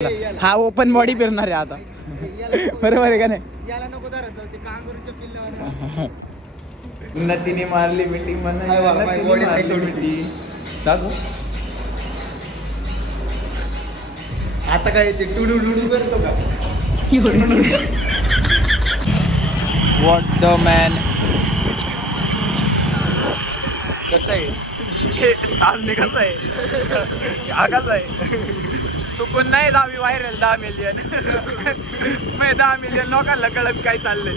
हा open body फिरणार आहे आता. बरोबर आहे का नाही. नतीने मारली मीटिंग दाखव. आता काय ते टुडू डुडू करतो का. What the man. कसं आहे आज मी कसं आहे हा कसा आहे चुकून नाही 10वी व्हायरल 10 मिलियन. मग 10 मिलियन लोकांना कळत काय चाललंय.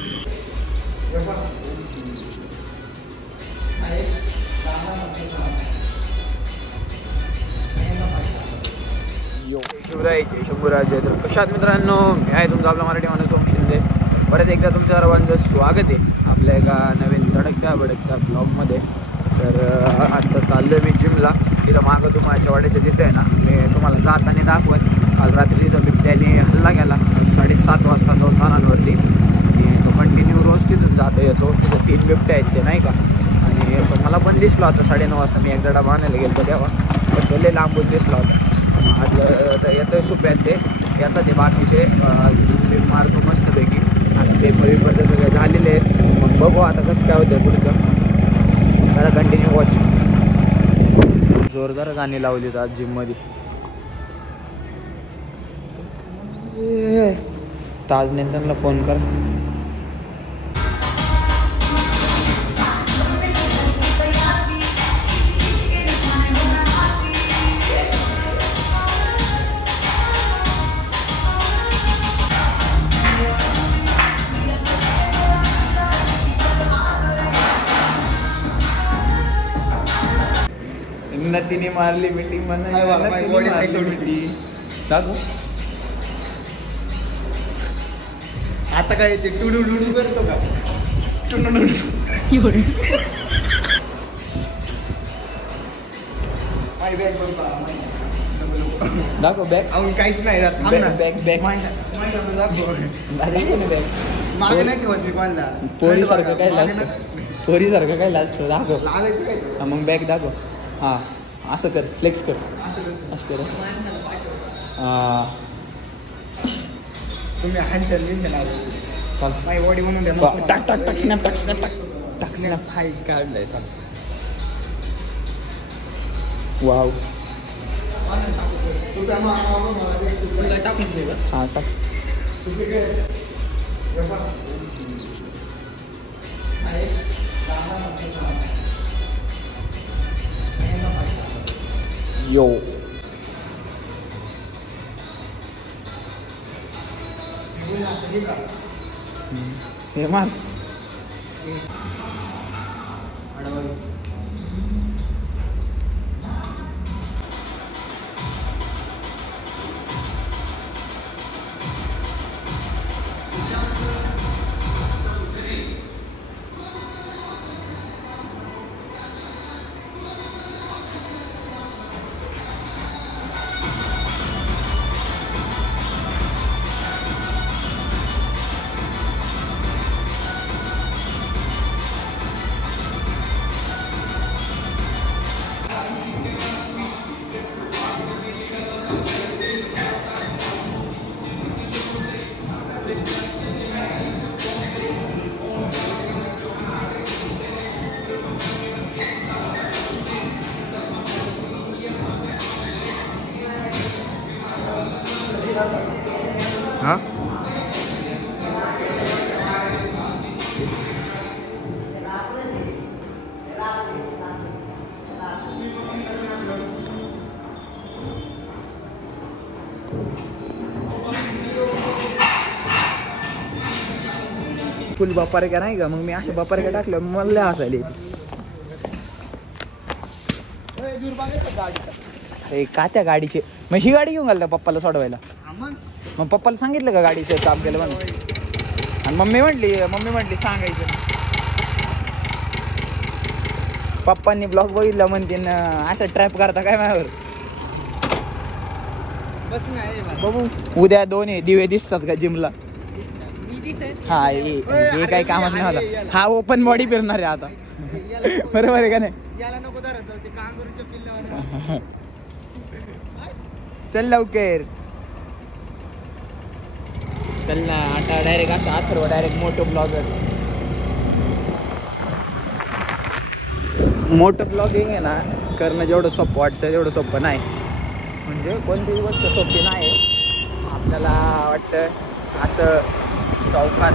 शिवराय शंभूराज. तर कशात मित्रांनो मी आहे तुमचा आपला मराठी माणूस ओम शिंदे. परत एकदा तुमच्या सर्वांचं स्वागत आहे आपल्या एका नवीन धडकत्या भडकत्या ब्लॉगमध्ये. तर आता चाललो मी जिमला. तिथं मागं तुम्हाला वाड्याच्या तिथं आहे ना, मी तुम्हाला जाताना दाखवत. काल रात्री तिथं बिबट्याने हल्ला केला 7:30 वाजता नौतानांवरती. आणि तो कंटिन्यू रोज तिथं जातो येतो. तिथं 3 बिबट्या आहेत ते नाही का. आणि तो मला पण दिसला होता 9:30 वाजता. मी एक डबा आणायला गेलो तेव्हा, पण तो लय लांबून दिसला होता. आज येतं सुप्यात ते येतात ते बाकीचे मारतो मस्तपैकी. आणि पेपर वेपर सगळे झालेले आहेत. मग बघू आता कसं काय होतं पुढचं. जरा कंटिन्यू वॉच. जोरदार गाणी लावलीत आज जिममध्ये. ताजने त्यांना फोन कर. नतीने मारली मीटिंग दाखव. आता काय ते टुडू डुडू करतो का. दाखव बॅग. अजून काहीच नाही यार. बॅग बॅग मागे नाही ठेवत मी कोणाला. पोरीसारखं काय लाजतं. पोरीसारखं काय लाजतं. दाखव. लागायचं काय. मग बॅग दाखव. हा असं कर. फ्लेक्स कर. असं कर. तुम्ही हँडशेल चाल माझी बॉडी म्हणून द्या. टाक टाक टाक स्नॅप टाक स्नॅप टाक टाक स्नॅप. हाय काढलंय. वाव. हा टाक. यो हे मार. हा फुल बापारे का नाही का. मग मी अशा बापारे का टाकलं मला लय हसायला. का त्या गाडीचे. मग ही गाडी घेऊन घालता पप्पाला सोडवायला. मग पप्पाला सांगितलं का गाडीचं काम केलं म्हणून. आणि मम्मी म्हटली सांगायचं. पप्पांनी ब्लॉग बघितला म्हणते असं ट्रॅप करता काय माझ्यावर. बघू उद्या 2 दिवे दिसतात का जिमला. हा हे काही कामच नाही होता. हा ओपन बॉडी फिरणार आहे आता. बरोबर आहे का नाही. चल लवकर. चल ना आता डायरेक्ट असं अथर्व डायरेक्ट मोठं ब्लॉगर. मोठं ब्लॉगिंग आहे ना करणं जेवढं सोपं वाटतं तेवढं सोपं नाही. म्हणजे कोणतीही गोष्ट सोपी नाही. आपल्याला वाटतं असं चौकात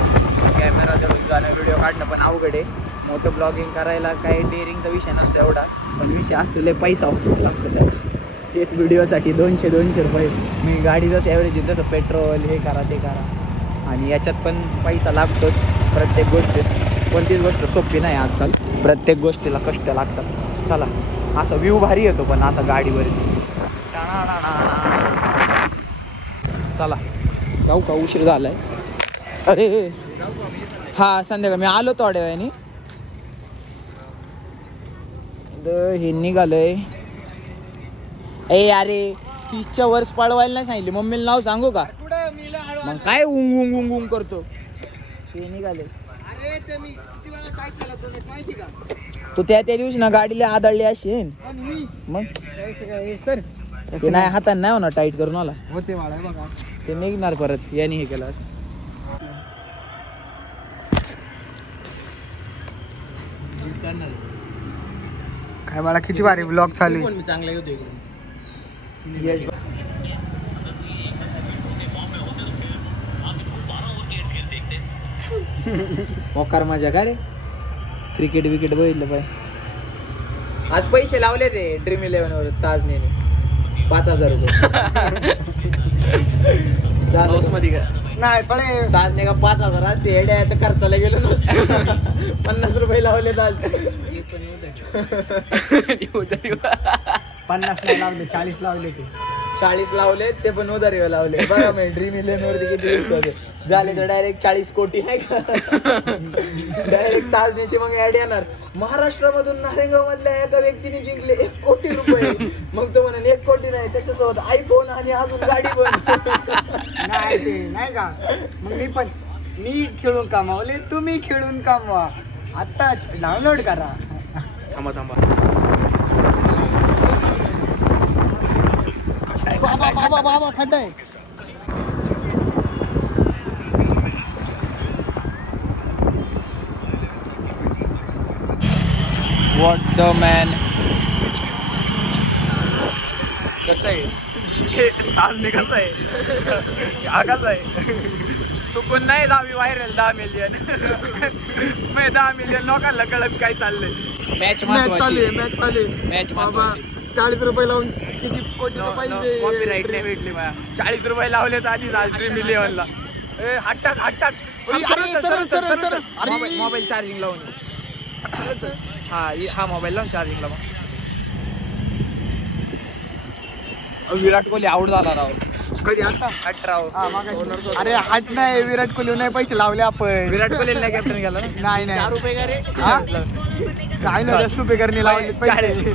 कॅमेरा धरून जाणं व्हिडिओ काढणं पण अवघड आहे. मोठं ब्लॉगिंग करायला काही डेअरिंगचा विषय नसतो एवढा, पण विषय असतो लय पैसा लागतो त्याला. एक व्हिडिओसाठी 200 रुपये. मी गाडी जसं ॲव्हरेज आहे तसं पेट्रोल हे करा ते करा, आणि याच्यात पण पैसा लागतोच. प्रत्येक गोष्टीत कोणतीच गोष्ट सोपी नाही आजकाल. प्रत्येक गोष्टीला कष्ट लागतात. चला असा व्ह्यू भारी येतो पण असा गाडीवर. चला जाऊ का, उशीर झालाय. अरे हा संध्याकाळ मी आलो थोड्या वेळाने. हे निघालंय. ए अरे 30च्या वर पळवायला नाही सांगितले. मम्मीला नाव सांगू का? मग काय उंग उंग उंग उंग करतो. हे निघाले. तू त्या दिवशी ना गाडीला आदळली अशी मग सर ते नाही हाताने नाही होणार टाईट करून आला होते वाळा बघा. ते निघणार परत. याने हे केलं असं. काय मला किती भारी ब्लॉग चालू आहे. चांगला होतो मोकार माझ्या का रे. क्रिकेट विकेट बघितलं पाय. आज पैसे लावले ते ड्रीम11 वर ताजने 5,000 रुपये. हाऊस मध्ये का नाही पळे ताजने का 5,000 असते. एड्या तर खर्चाला गेलो नसतं. 50 रुपये लावले ताज. 50 नाही लावले 40 लावले ते. 40 लावले ते पण उधारीवर लावले. बघा मी ड्रीम11 वरती किती यूज होते झाले तर डायरेक्ट 40 कोटी नाही का. डायरेक्ट ताजनेचे मग ऍड येणार. महाराष्ट्रामधून नारायणगाव मधल्या एका व्यक्तीने जिंकले 1 कोटी रुपये. मग तो म्हणून 1 कोटी नाही त्याच्यासोबत आयफोन आणि अजून गाडी पण. नाही ते नाही का. मग मी खेळून कमावले तुम्ही खेळून कमवा. आत्ताच डाउनलोड करा. थांबा बाबा खड्डा आहे. What the man. कसं आहे ताजने कसं आहे हा कसा आहे. चुकून नाही 10वी व्हायरल 10 मिलियन. मग 10 मिलियन लोकांना कळत काय चाललंय. मॅच चालू आहे. मॅच बाबा 40 रुपये लावून किती कोटी पाहिजे. कॉपीराईट नाही भेटली मला. 40 रुपये लावले तर आधीच आज ड्रीम11ला. हात टाक मोबाईल चार्जिंग लावून. हा मोबाईल लावून चार्जिंग लावा. विराट कोहली आउट झाला राव. कधी आता 18. अरे हाट नाही. विराट कोहली नाही पैसे लावले आपण. विराट कोहली नाही कॅप्टन गेला नाही 4 रुपये का रे. काय नाही सुपेकरने लावले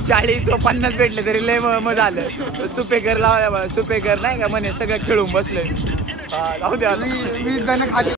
40 व 50 भेटले तरी लय मग झालं. सुपेकर लावल्या. सुपेकर नाही का म्हणे सगळं खेळून बसले. जाऊ द्या. 20 जण खाते.